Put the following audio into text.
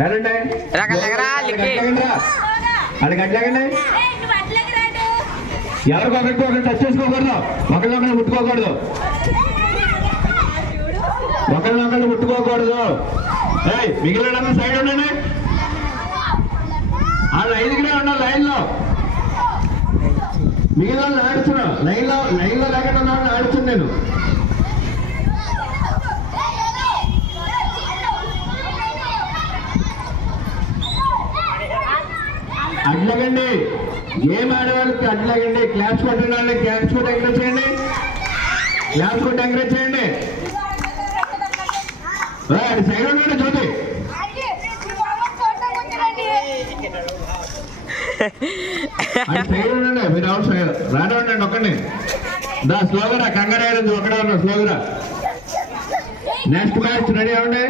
రండి అది గట్లేకండి. ఎవరికొకరికి ఒకటి టచ్ చేసుకోకూడదు, ఒకరినొకరు ముట్టుకోకూడదు, ఒకరినొకరు ముట్టుకోకూడదు. మిగిలిన సైడ్ ఉండండి, వాళ్ళు 5 ఉండాలి లైన్ లో. మిగిలిన వాళ్ళు ఆడుతున్నా లైన్ లో లేకుండా ఆడుతుంది. నేను అడ్లగండి, గేమ్ ఆడేవాళ్ళకి అడ్లగండి. క్లాప్స్ కొట్టిన వాళ్ళని క్లాప్స్ కొట్టి ఎంకరేజ్ చేయండి, క్లాప్స్ కొట్టి ఎంకరేజ్ చేయండి. అది సైడ్ ఉండండి జ్యోతి, అది సైడ్ ఉండండి. మీరు అవుట్ సైడ్ రానే ఉండండి. ఒక్కడిని దా స్లోగరా, కంగారు ఒకడే ఉన్నా స్లోగరా. నెక్స్ట్ మ్యాచ్ రెడీ అవ్వండి.